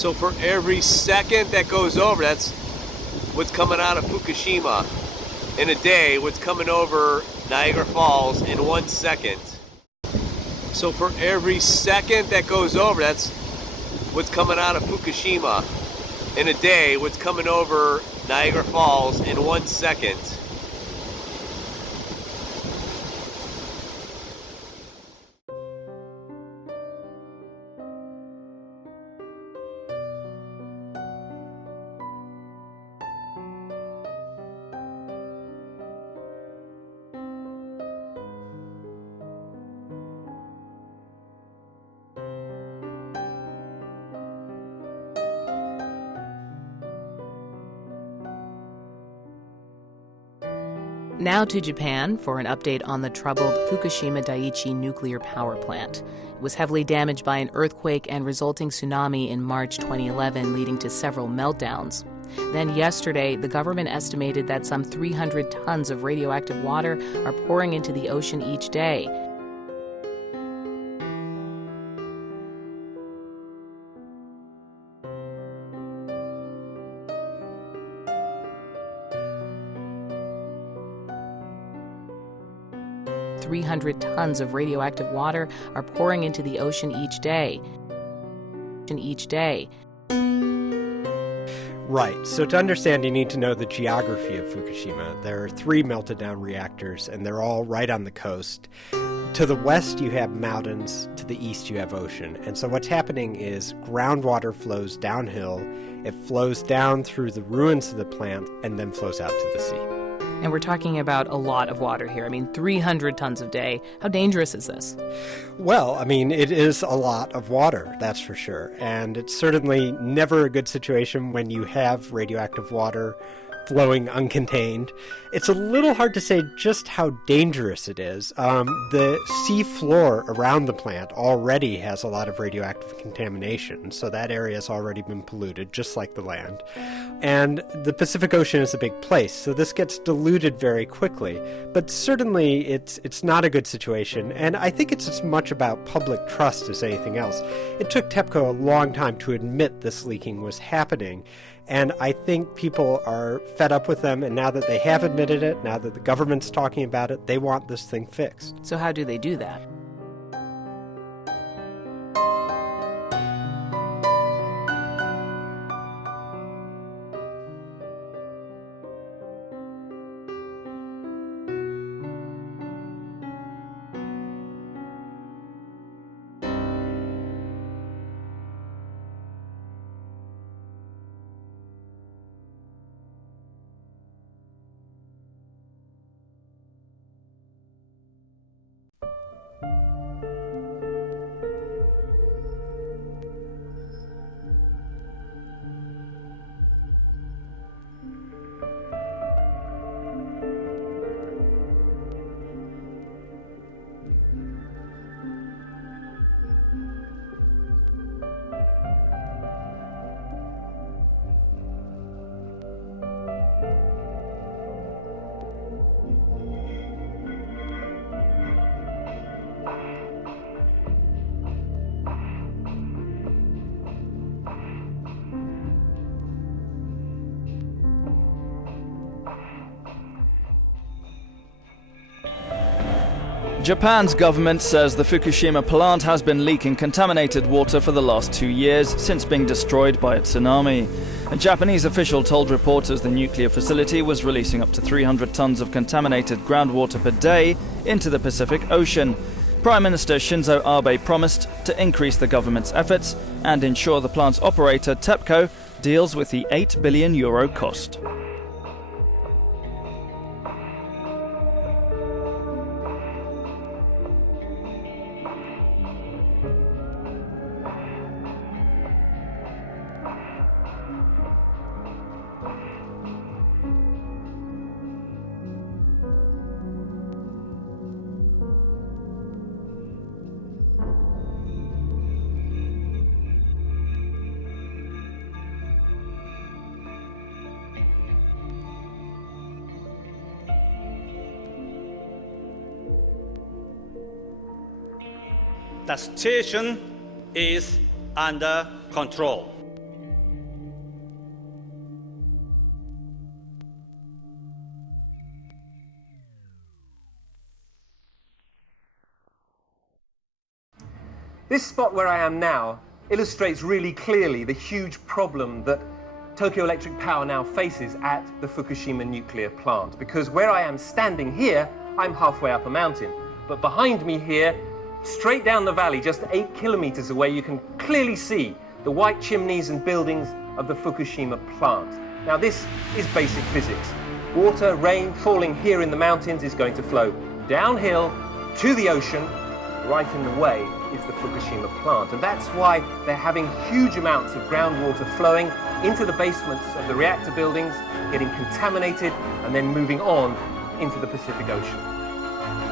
So for every second that goes over, that's what's coming out of Fukushima. In a day, what's coming over Niagara Falls in 1 second. So for every second that goes over, that's what's coming out of Fukushima. In a day, what's coming over Niagara Falls in 1 second. Now to Japan for an update on the troubled Fukushima Daiichi nuclear power plant. It was heavily damaged by an earthquake and resulting tsunami in March 2011, leading to several meltdowns. Then yesterday, the government estimated that some 300 tons of radioactive water are pouring into the ocean each day. Tons of radioactive water are pouring into the ocean each day. Right. So to understand, you need to know the geography of Fukushima. There are 3 melted down reactors, and they're all right on the coast. To the west, you have mountains. To the east, you have ocean. And so what's happening is groundwater flows downhill. It flows down through the ruins of the plant and then flows out to the sea. And we're talking about a lot of water here. 300 tons a day. How dangerous is this? Well, it is a lot of water, that's for sure. And it's certainly never a good situation when you have radioactive water flowing uncontained. It's a little hard to say just how dangerous it is. The sea floor around the plant already has a lot of radioactive contamination, so that area has already been polluted, just like the land. And the Pacific Ocean is a big place, so this gets diluted very quickly. But certainly it's not a good situation, and I think it's as much about public trust as anything else. It took TEPCO a long time to admit this leaking was happening, and I think people are fed up with them, and now that they have admitted it, now that the government's talking about it, they want this thing fixed. So how do they do that? Japan's government says the Fukushima plant has been leaking contaminated water for the last 2 years since being destroyed by a tsunami. A Japanese official told reporters the nuclear facility was releasing up to 300 tons of contaminated groundwater per day into the Pacific Ocean. Prime Minister Shinzo Abe promised to increase the government's efforts and ensure the plant's operator, TEPCO, deals with the €8 billion cost. The situation is under control. This spot where I am now illustrates really clearly the huge problem that Tokyo Electric Power now faces at the Fukushima nuclear plant. Because where I am standing here, I'm halfway up a mountain. But behind me here, straight down the valley, just 8 kilometers away, you can clearly see the white chimneys and buildings of the Fukushima plant. Now this is basic physics. Water, rain falling here in the mountains is going to flow downhill to the ocean. Right in the way is the Fukushima plant. And that's why they're having huge amounts of groundwater flowing into the basements of the reactor buildings, getting contaminated, and then moving on into the Pacific Ocean.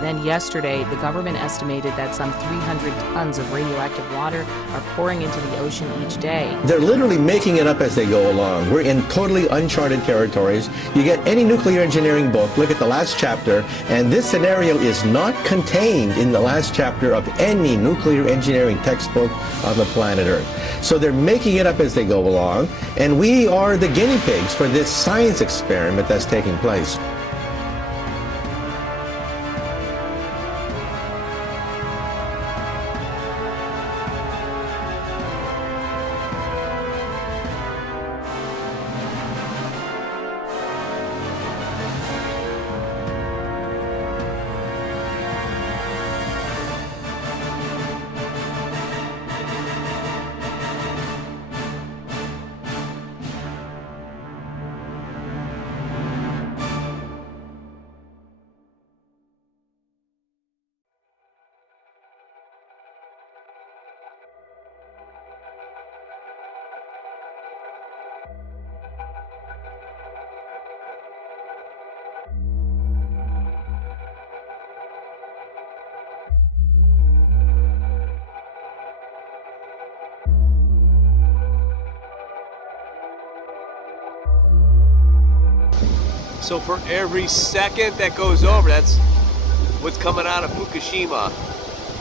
Then yesterday, the government estimated that some 300 tons of radioactive water are pouring into the ocean each day. They're literally making it up as they go along. We're in totally uncharted territories. You get any nuclear engineering book, look at the last chapter, and this scenario is not contained in the last chapter of any nuclear engineering textbook on the planet Earth. So they're making it up as they go along, and we are the guinea pigs for this science experiment that's taking place. So for every second that goes over, that's what's coming out of Fukushima.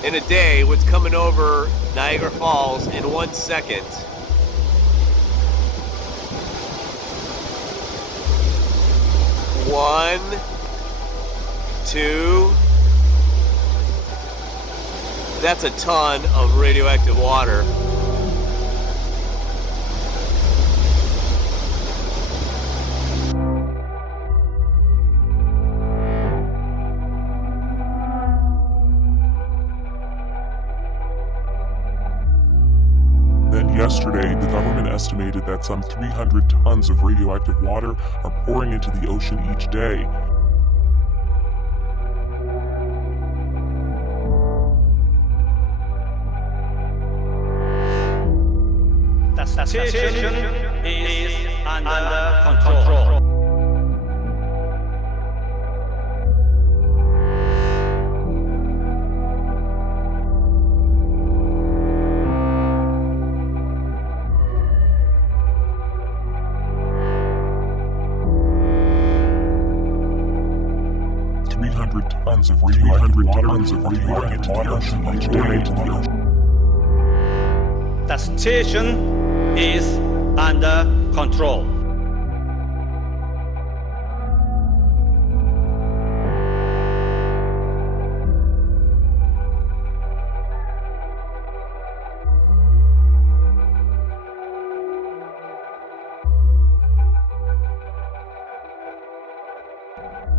In a day, what's coming over Niagara Falls in 1 second. One, two. That's a ton of radioactive water. Yesterday, the government estimated that some 300 tons of radioactive water are pouring into the ocean each day. The situation is under control. Tons of radioactive water into the ocean each day. The situation is under control.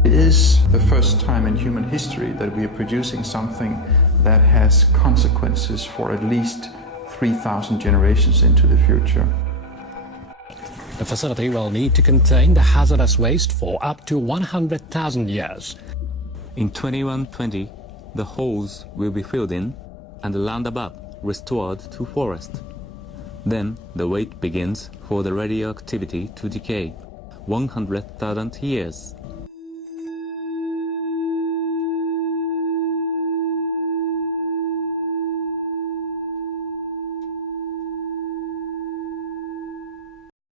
It is the first time in human history that we are producing something that has consequences for at least 3,000 generations into the future. The facility will need to contain the hazardous waste for up to 100,000 years. In 2120, the holes will be filled in and the land above restored to forest. Then the wait begins for the radioactivity to decay. 100,000 years.